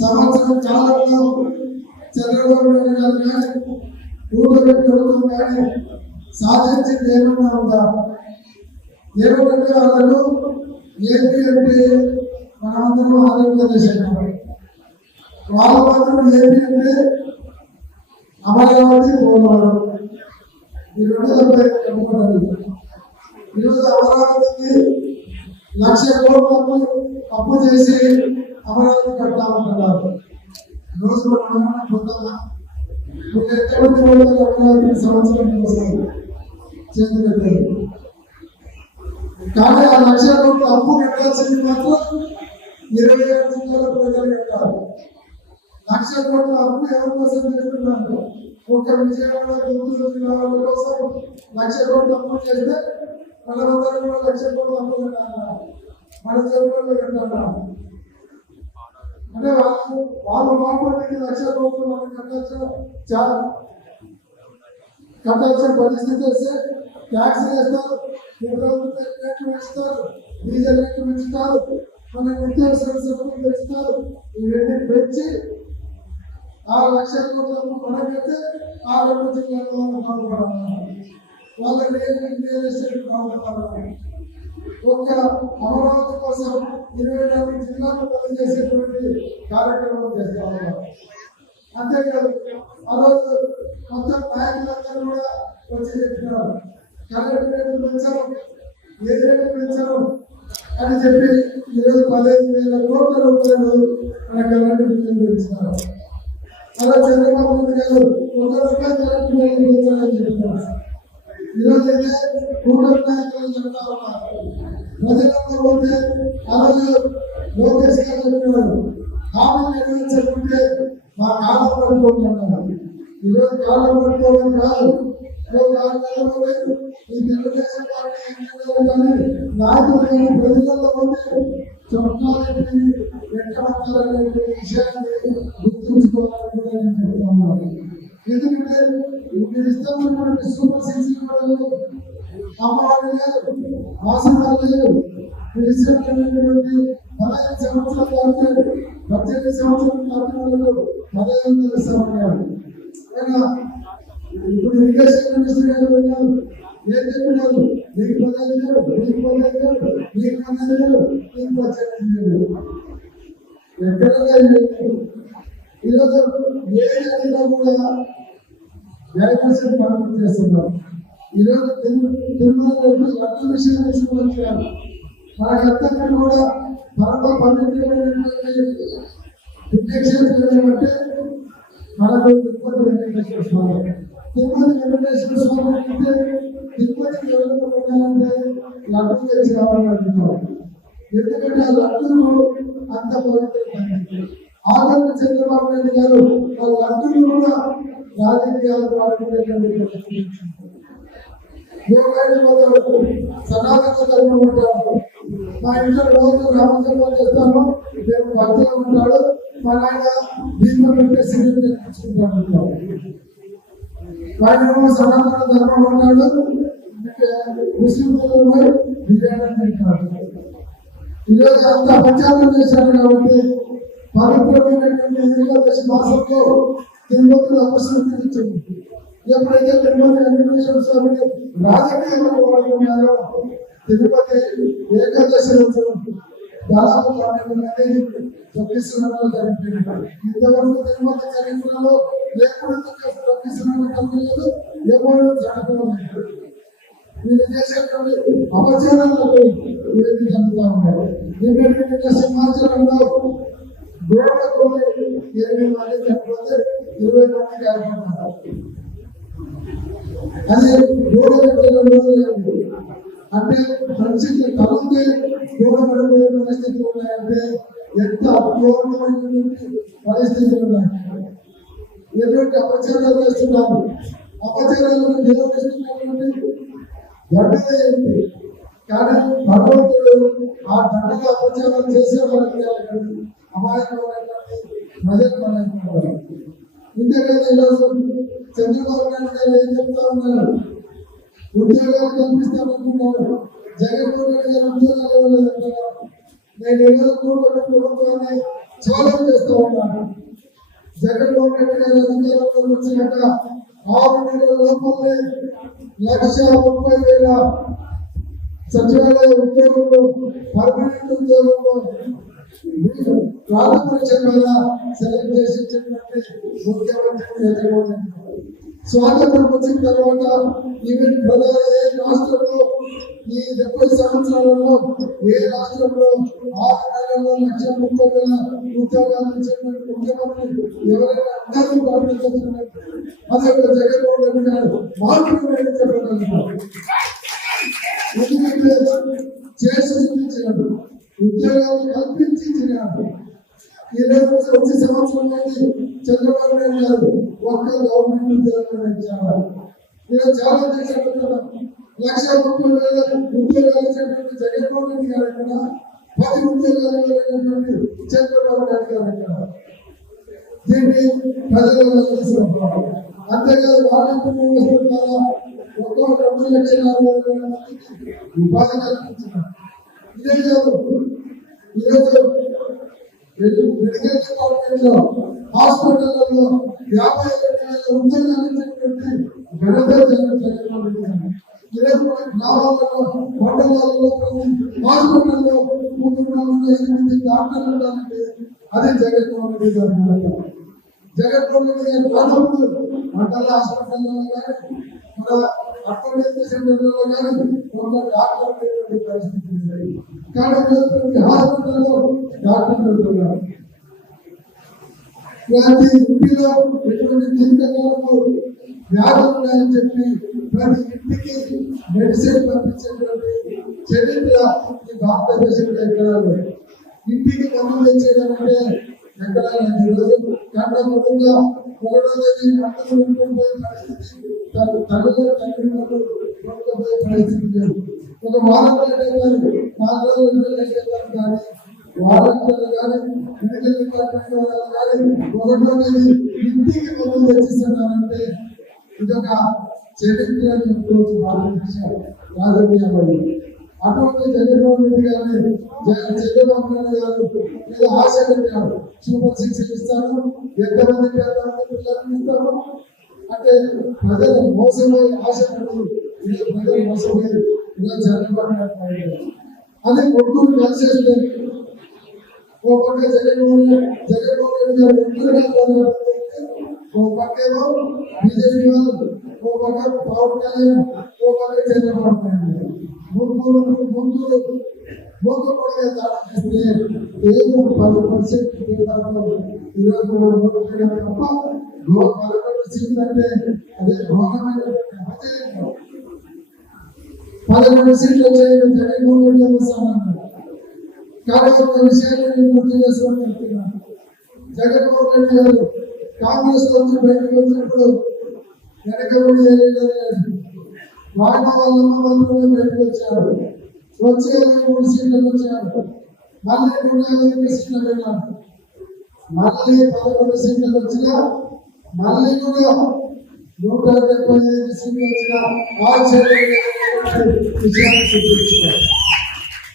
సంవత్సరం కాలంలో చంద్రబాబు నాయుడు గారు కానీ ఊళ్ళో ప్రభుత్వం కానీ సాధించింది ఏమన్నా ఉందా? ఏమంటే వాళ్ళకు ఏపీ అంటే మనమందరం ఆంధ్రప్రదేశ్ అంటారు, వాళ్ళు మాత్రం ఏపీ అంటే అమరావతి పోలవరం ఈ రెండు అనుకుంటారు. ఈరోజు అమరావతికి 1,00,000 కోట్ల అప్పు చేసి అమరావతి కట్టామంటున్నారు. రోజు పొందమా మీరు ఎంతమంది వాళ్ళు అమరావతి సంవత్సరం వస్తారు చేతి పెట్టారు. కానీ ఆ 1,00,000 కోట్ల అప్పు కట్టాల్సింది మాత్రం 27 జిల్లాల ప్రజలు కట్టాలి. 1,00,000 కోట్ల అప్పు ఎవరి కోసం చేస్తున్నారు? ఒక విజయవాడ గుంటూరు జిల్లాల కోసం 1,00,000 కోట్ల అప్పు చేస్తే మనమందరం కూడా 1,00,000 కోట్ల అప్పు కట్టాలా? మన జబ్బుల్లో కట్టాలా? అంటే వాళ్ళు మాట్లాడితే 1,00,000 కోట్లు మనం కట్టాల్సిన పరిస్థితి వస్తే ట్యాక్స్ వేస్తారు, రేట్లు పెంచుతారు, డీజిల్ రేట్లు పెంచుతారు, మన నిత్యావసర సరుకులు పెంచుతారు. ఇవన్నీ పెంచి ఆ 1,00,000 కోట్ల మనం పెడితే ఆ 2 జిల్లాల్లో బాగుపడాలి, వాళ్ళ రియల్ ఎస్టేట్ బాగుపడాలి. ఒక అమరావతి కోసం 24 జిల్లాలు పనిచేసేటువంటి కార్యక్రమం చేస్తాము. అంతేకాదు ఆ రోజు మొత్తం నాయకులందరూ కూడా వచ్చి చెప్పినారు, కరెంటు రేట్లు పెంచారు, ఏ రేట్లు పెంచారు అని చెప్పి ఈరోజు 15,000 కోట్ల రూపాయలు మన కరెంటు బిల్లులు పెంచినారు. అలా చంద్రబాబు నాయుడు గారు 1 రూపాయలు కరెంటు బిల్లులు పెంచాలని చెప్పినారు. ఈరోజు అయితే కూటమి నాయకులు చెప్తా ఉన్నారు, ప్రజలందరూ పోతే ఆ రోజు లోకేష్ గారు చెప్పినారు, హామీ నిర్వహించకుంటే మా కాలం పడుకుంటున్నారు. ఈరోజు కాలం పడుకోవడం కాదు, ఈ తెలుగుదేశం పార్టీ కానీ నాయకులు కానీ ప్రజలలో పోతే చొక్కాలని ఎక్కడనే విషయాన్ని గుర్తుంచుకోవాలని కూడా నేను చెప్తున్నాను. ఎందుకంటే మీరు ఇష్టమైనటువంటి సూపర్ సిక్స్ అమ్మవారు లేదు, ఆశీర్వాదం లేదు. మీరు ఇష్టమైనటువంటి 15 సంవత్సరాలు కాదు, 18 సంవత్సరాలు కాకుండా 15 ఇస్తామన్నారు. ఇప్పుడు ఇరిగేషన్ మినిస్టర్ గారు వెళ్ళారు, ఏం చెప్పినారు? నీకు 15 నీకు 15 నీకు 15 నీకు 18. ఎక్కడ ఈరోజు ఏ ఏరియాలో కూడా డైవర్షన్ పనులు చేస్తున్నారు. ఈరోజు తిరుమల లడ్డు విషయం తీసుకువచ్చారు. మనకంతా కూడా మనతో పన్నెండేటువంటి ఇంజక్షన్స్ మనకు తిరుపతి వెంకటేశ్వర స్వామి, తిరుపతి వెంకటేశ్వర స్వామి అంటే తిరుపతి ఎవరు పెట్టాలంటే లడ్డు తెచ్చి రావాలంటున్నారు. ఎందుకంటే ఆ లడ్డు అంత పవిత్రమైనది. ఆగస్టు చంద్రబాబు నాయుడు గారు ఆ లడ్డును కూడా రాజకీయాలు పాల్గొనేటువంటి సనాతన ధర్మం ఉంటాడు. మా ఇంట్లో రోజు రామచంద్ర చేస్తాను, నేను భక్తిగా ఉంటాడు, మా నాయన దీపం పెట్టేసి నేర్చుకుంటాను. ఆయన సనాతన ధర్మం ఉంటాడు, ముస్లింలు బిర్యానీ తింటాడు. ఈరోజు అంత ప్రచారం చేశారు కాబట్టి పవిత్రమైనటువంటి ఏకాదశి మాసంలో తిరుమల అపశృతించింది. ఎప్పుడైతే తిరుమల వెంకటేశ్వర స్వామిని రాజకీయంలో వాడుకున్నారో తిరుపతి ఏకాదశి రోజు దాదాపు 12 మంది తొక్కిస్తున్నారు జరిపింది. ఇంతవరకు తిరుమల చరిత్రలో ఎప్పుడు తొక్కిస్తున్నారు జరగలేదు, ఎప్పుడు జరగలేదు. వీళ్ళు చేసేటువంటి అపచారాలకు ఏది జరుగుతూ ఉన్నారు. ఎందుకంటే సింహాచలంలో గోడకు 8 మంది చనిపోతే 20 మంది గాయపడ్డారు. అది గోడ అంటే మనిషికి తలంటే గోడ పడిపోయే పరిస్థితులు ఉన్నాయంటే ఎంత అపూర్వమైనటువంటి పరిస్థితులు ఉన్నాయి. ఎటువంటి అపచారాలు చేస్తున్నారు, అపచారాలను నిరోధిస్తున్నటువంటి దండనే ఏంటి? కానీ భగవంతుడు ఆ దండగా అపచారాలు చేసే వాళ్ళకి అమాయకమైనటువంటి ప్రజలు మనకు. ఇంతేకాదు ఈరోజు చంద్రబాబు నాయుడు గారు ఏం చెప్తా ఉన్నారు? ఉద్యోగాలు కల్పిస్తామనుకున్నారు. జగన్మోహన్ రెడ్డి గారు ఉద్యోగాలు ఇవ్వలేదంటున్నారు. నేను 20 కోట్ల ప్రభుత్వాన్ని ఛాలెంజ్ చేస్తూ ఉన్నాను. జగన్మోహన్ రెడ్డి గారి అధికారంలోకి వచ్చినాక 6 నెలల లోపలే 1,30,000 సచివాలయ ఉద్యోగంలో పర్మనెంట్ ఉద్యోగంలో ప్రారంభించే వల్ల సెలెక్ట్ చేసి ఇచ్చినటువంటి ముఖ్యమంత్రి జగన్మోహన్ రెడ్డి. స్వాతంత్రం వచ్చిన తర్వాత ఈవెన్ ప్రధాన ఏ రాష్ట్రంలో ఈ 70 సంవత్సరాలలో ఏ రాష్ట్రంలో 6 నెలల్లో 1,30,000 ఉద్యోగాలు ఇచ్చినటువంటి ముఖ్యమంత్రి ఎవరైనా అందరూ ప్రారంభించారు. అదే జగన్మోహన్ రెడ్డి గారు మాత్రమే చెప్పగలుగుతారు. ఎందుకంటే చేసి చూపించినాడు, ఉద్యోగాలు కల్పించి ఇచ్చినాడు. ఈ రోజు వచ్చే సంవత్సరం నుండి చంద్రబాబు నాయుడు గారు ఒక్క గవర్నమెంట్ ఉద్యోగాలు ఇచ్చారు. నేను చాలా చెప్తున్నాను, 1,30,000 ఉద్యోగాలు ఇచ్చినటువంటి జగన్మోహన్ రెడ్డి గారు ఎక్కడ, 10 ఉద్యోగాలు ఇవ్వలేనటువంటి చంద్రబాబు నాయుడు గారు ఎక్కడ. దీన్ని ప్రజలలో తీసుకురావాలి. అంతేకాదు వాలంటీర్ వ్యవస్థ ద్వారా ఒక్కో 2,60,000 మందికి ఉపాధి కల్పించినారు. ఇదే కాదు, ఈరోజు మెడికల్ డిపార్ట్మెంట్ లో హాస్పిటల్లో 52,000 ఉద్యోగాలు ఇచ్చినటువంటి ఘనత జగన్మోహన్ రెడ్డి గారు. ఈరోజు గ్రామాలలో మండలాలలో హాస్పిటల్లో 3,4,5 డాక్టర్లు ఉండాలంటే అది జగన్మోహన్ రెడ్డి గారి ఘనత. జగన్మోహన్ రెడ్డి గారి ప్రాంతంలో మండల హాస్పిటల్లో కానీ మన అడ్మినిస్ట్రేషన్ సెంటర్లలో కానీ ఒక డాక్టర్ పరిస్థితి ఉంది. కానీ హాస్పిటల్లో డాక్టర్లు ఉంటున్నారు. ప్రతి ఇంటిలో ఎటువంటి జీవితాలకు వ్యాధులు ఉన్నాయని చెప్పి ప్రతి ఇంటికి మెడిసిన్ పంపించేటువంటి చరిత్ర ఈ భారతదేశంలో ఎక్కడ లేదు. ఇంటికి మందులు తెచ్చేదంటే ఎక్కడ లేదు. ఈరోజు కంట ముందుగా 1వ తేదీ మందులు ఉంటుపోయే పరిస్థితి, తల్లిదండ్రులు కొనుక్కపోయే పరిస్థితి లేదు. ఒక వాలంటీర్ కానీ 4 రోజులు కానీ వాలంటీర్లు కానీ మెడికల్ డిపార్ట్మెంట్ వాళ్ళు కానీ 1వ తేదీ ఇంటికి మందులు తెచ్చిస్తున్నారంటే ఇదొక చరిత్ర చెప్పుకోవచ్చు భారతదేశ రాజకీయాలు. అటువంటి జగన్మోహన్ రెడ్డి గారిని చంద్రబాబు నాయుడు గారు ఏదో ఆశ పెట్టారు, సూపర్ 6 ఇస్తాను, ఎంతమంది పిల్లలు ఇస్తాము అంటే ప్రజలు మోసపోయి ఆశ పడి ప్రజలు మోసపోయి ఇలా చంద్రబాబు నాయుడు అది ఒక్కరు కలిసేస్తే ఓ పక్క జగన్మోహన్ రెడ్డి గారు ఒక్కరుగా ఓ పక్కేమో బీజేపీ వాళ్ళు, ఓ పక్క పవన్ కళ్యాణ్, ఓ పక్క చంద్రబాబు నాయుడు మూకుడుగా దాడి చేస్తే ఏదో 10% ఈరోజు తప్ప 11 సీట్లు అంటే అదే ఘోరమైనటువంటి అపజయం. 11 సీట్లు వచ్చాయి జగన్మోహన్ రెడ్డి వస్తామన్నారు. కానీ ఒక విషయాన్ని నేను గుర్తు చేసుకోవాలనుకుంటున్నాను. జగన్మోహన్ రెడ్డి గారు కాంగ్రెస్ నుంచి బయటకు వచ్చినప్పుడు వెనకబడి లేదు, వాయిదా వాళ్ళ మాత్రమే బయటకు వచ్చారు. వచ్చి 3 సీట్లకు వచ్చారు. మళ్ళీ 150 సీట్లు వెళ్ళారు. మళ్ళీ 11 సీట్లకు వచ్చినా మళ్ళీ కూడా 175 సీట్లు వచ్చినా ఆశ్చర్యం విషయాన్ని చూపించారు.